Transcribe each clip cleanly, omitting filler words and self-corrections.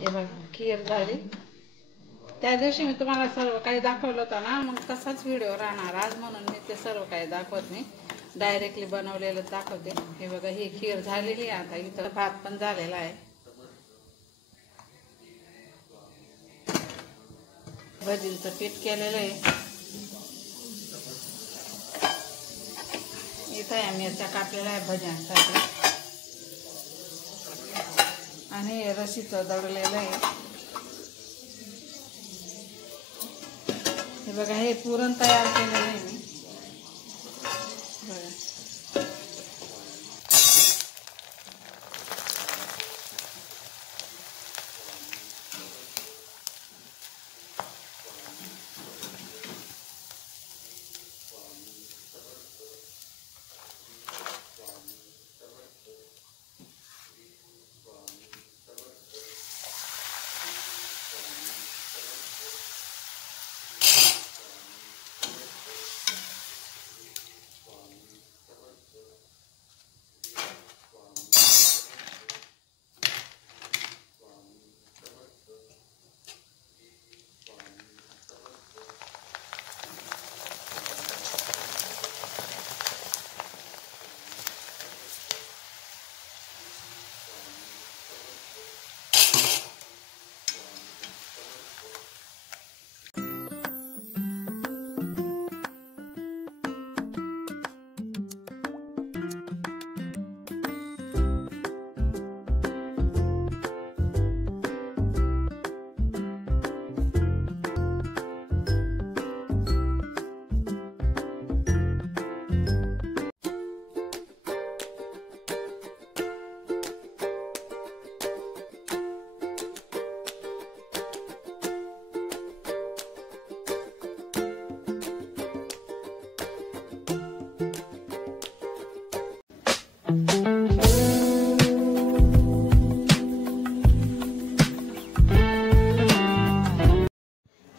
हे बघा खीर झाली। त्या दिवशी मी तुम्हाला सर्व काही दाखवलं होतं ना, मग तसाच व्हिडिओ राहणार आज, म्हणून मी ते सर्व काही दाखवत नाही, डायरेक्टली बनवलेलं दाखवते। हे बघा ही खीर झालेली आहे। आता इथं भात पण झालेला आहे, भजींचं पीठ केलेलं आहे। इथं या मिरच्या कापलेल्या आहे भज्यांसाठी, आणि रशीचं दळलेलं आहे। हे बघा हे पुरण तयार केलेलं आहे मी, बघा।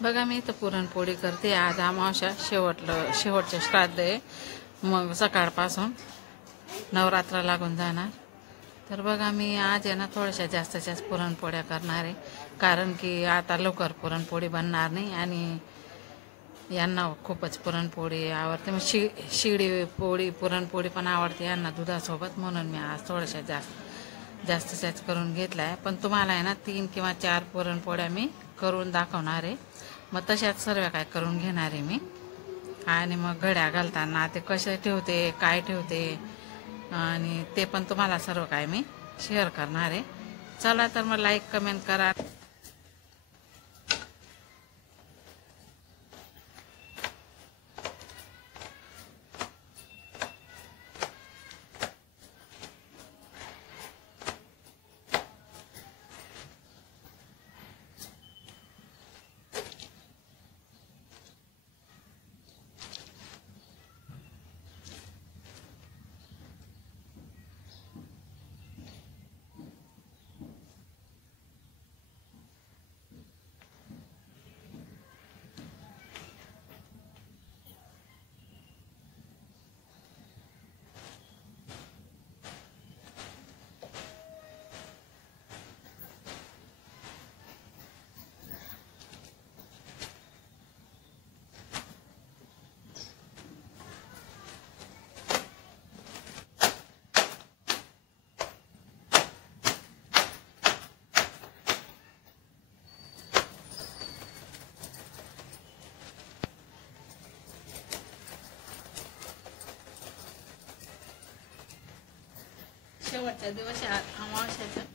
बघा मी इथं पुरणपोळी करते। आज अमावस्या, शेवटचं श्राद्ध आहे, मग सकाळपासून नवरात्र लागून जाणार। तर बघा मी आज आहे ना थोड्याशा जास्त पुरणपोळ्या करणार आहे, कारण की आता लवकर पुरणपोळी बनणार नाही, आणि यांना खूपच पुरणपोळी आवडते। मग शिडी पोळी पुरणपोळी पण आवडते यांना दुधासोबत, म्हणून मी आज थोड्याशा जास्त करून घेतला आहे। पण तुम्हाला आहे ना 3 किंवा 4 पुरणपोळ्या मी करून दाखवणार आहे। मग तशाच सर्व काय करून घेणार आहे मी, आणि मग घड्या घालताना ते कसे ठेवते, काय ठेवते, आणि ते पण तुम्हाला सर्व काय मी शेअर करणार आहे। चला तर मग लाईक कमेंट करा। शेवटच्या दिवशी अमावस्याचं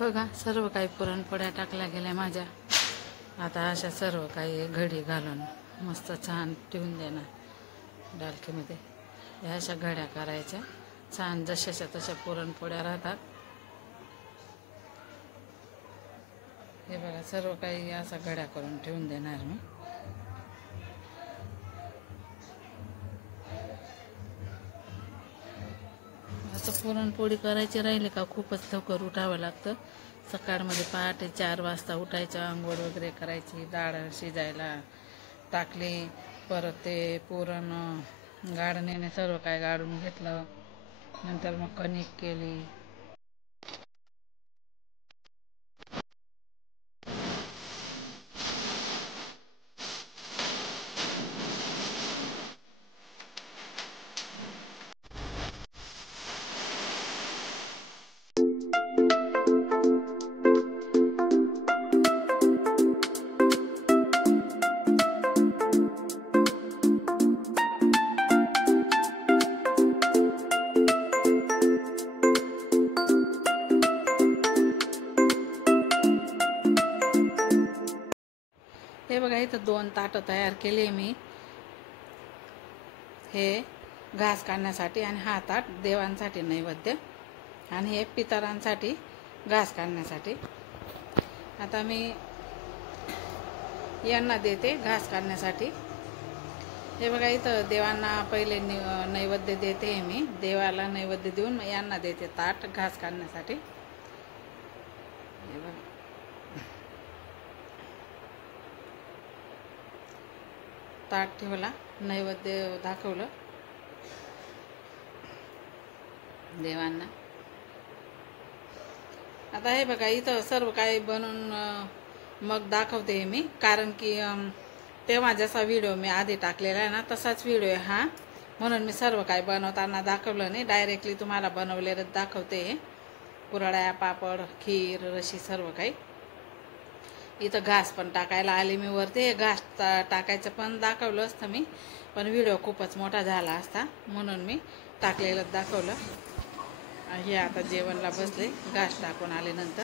बघा सर्व काही पुरणपोळ्या टाकल्या गेल्या माझ्या. आता अशा सर्व काही घडी घालून मस्त छान ठेवून देणार डालकीमध्ये. ह्या अशा घड्या करायच्या छान, जशाच्या तशा पुरणपोळ्या राहतात. हे बघा सर्व काही असा घड्या करून ठेवून देणार मी. असं पुरणपोळी करायची राहिले का खूपच लवकर उठावं लागतं. सकाळमध्ये पहाटे 4 वाजता उठायचं, आंघोळ वगैरे करायची, डाळ शिजायला टाकली, परत ते पुरण गाळणीने सर्व काय गाळून घेतलं, नंतर मग कणिक केली. हे बघा इथं 2 ताटं तयार केली मी. हे घास काढण्यासाठी आणि हा ताट देवांसाठी नैवेद्य, आणि हे पितरांसाठी घास काढण्यासाठी. आता मी यांना देते घास काढण्यासाठी. हे बघा इथं देवांना पहिले नैवेद्य देते मी. देवाला नैवेद्य देऊन यांना देते ताट घास काढण्यासाठी. हे बघा ताट ठेवला, नैवेद्य दाखवलं देवांना. आता हे बघा इथं सर्व काही बनवून मग दाखवते मी, कारण की तेव्हा जसा व्हिडिओ मी आधी टाकलेला आहे ना तसाच व्हिडिओ आहे हा, म्हणून मी सर्व काही बनवताना दाखवलं नाही, डायरेक्टली तुम्हाला बनवलेलं दाखवते. कुरड्या, पापड, खीर, रशी सर्व काही. इथं घास पण टाकायला आले मी वरती. हे घास टाकायचं पण दाखवलं असतं मी, पण व्हिडिओ खूपच मोठा झाला असता म्हणून मी टाकलेलं दाखवलं. हे आता जेवणला बसले घास टाकून आले नंतर.